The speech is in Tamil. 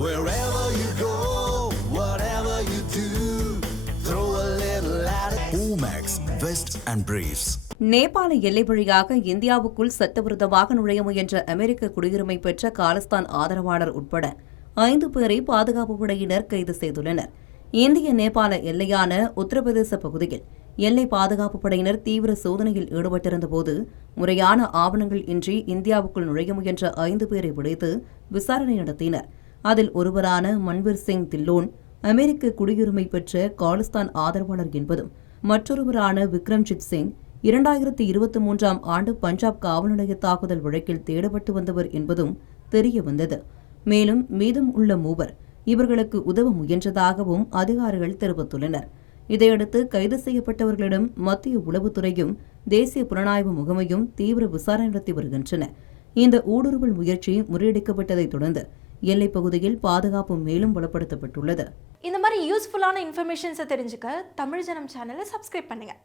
Wherever you go, whatever you do, throw a little at it. Omax, Vest and Briefs. நேபாள எல்லை வழியாக இந்தியாவுக்குள் சட்டவிரோதமாக நுழைய முயன்ற அமெரிக்க குடியுரிமை பெற்ற காலிஸ்தான் ஆதரவாளர் உட்பட 5 பேரை பாதுகாப்பு படையினர் கைது செய்துள்ளனர். இந்திய நேபாள எல்லையான உத்தரப்பிரதேச பகுதியில் எல்லை பாதுகாப்பு படையினர் தீவிர சோதனையில் ஈடுபட்டிருந்தபோது முறையான ஆவணங்கள் இன்றி இந்தியாவுக்குள் நுழைய முயன்ற 5 பேரை பிடித்து விசாரணை நடத்தினர். அதில் ஒருவரான மன்வீர் சிங் தில்லோன் அமெரிக்க குடியுரிமை பெற்ற காலிஸ்தான் ஆதரவாளர் என்பதும் மற்றொருவரான விக்ரம்ஜித் சிங் 2023ஆம் ஆண்டு பஞ்சாப் காவல் நிலைய தாக்குதல் வழக்கில் தேடப்பட்டு வந்தவர் என்பதும் தெரியவந்தது. மேலும் மீதம் உள்ள 3 இவர்களுக்கு உதவ முயன்றதாகவும் அதிகாரிகள் தெரிவித்துள்ளனர். இதையடுத்து கைது செய்யப்பட்டவர்களிடம் மத்திய உளவுத்துறையும் தேசிய புலனாய்வு முகமையும் தீவிர விசாரணை நடத்தி வருகின்றன. இந்த ஊடுருவல் முயற்சி முறியடிக்கப்பட்டதைத் தொடர்ந்து எல்லைப் பகுதியில் பாதுகாப்பு மேலும் பலப்படுத்தப்பட்டுள்ளது. இந்த மாதிரி யூஸ்ஃபுல்லான இன்ஃபர்மேஷன்ஸை தெரிஞ்சுக்க தமிழ் ஜனம் சேனலை சப்ஸ்கிரைப் பண்ணுங்க.